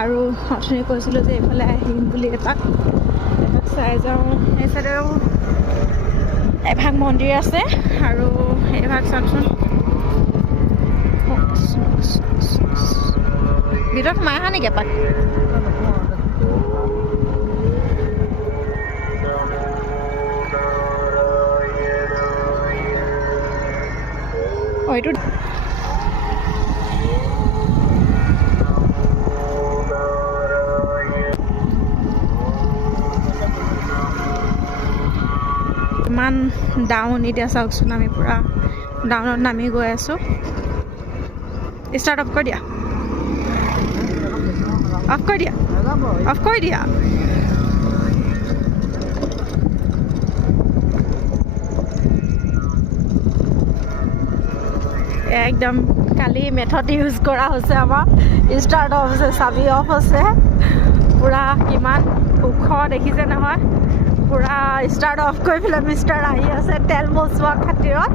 আৰু অথনি কৈছিলোঁ যে এইফালে আহিম বুলি এপাক চাই যাওঁ। এই চাইডেও এভাগ মন্দিৰ আছে আৰু এইভাগ চাওকচোন ভিতৰত সোমাই আহা নেকি এপাক? এইটো ইমান ডাউন এতিয়া চাওকচোন আমি পুৰা ডাউনত নামি গৈ আছোঁ। ষ্টাৰ্ট অফ কৰি দিয়া, অফ কৰি দিয়া, অফ কৰি দিয়া। একদম কালি মেথড ইউজ কৰা হৈছে আমাৰ। ষ্টাৰ্ট অফ হৈছে, চাবি অফ হৈছে। পূৰা কিমান ওখ দেখিছে নহয়, পূৰা ষ্টাৰ্ট অফ কৰি পেলাই মিষ্টাৰ আহি আছে তেল বচোৱা খাতিৰত।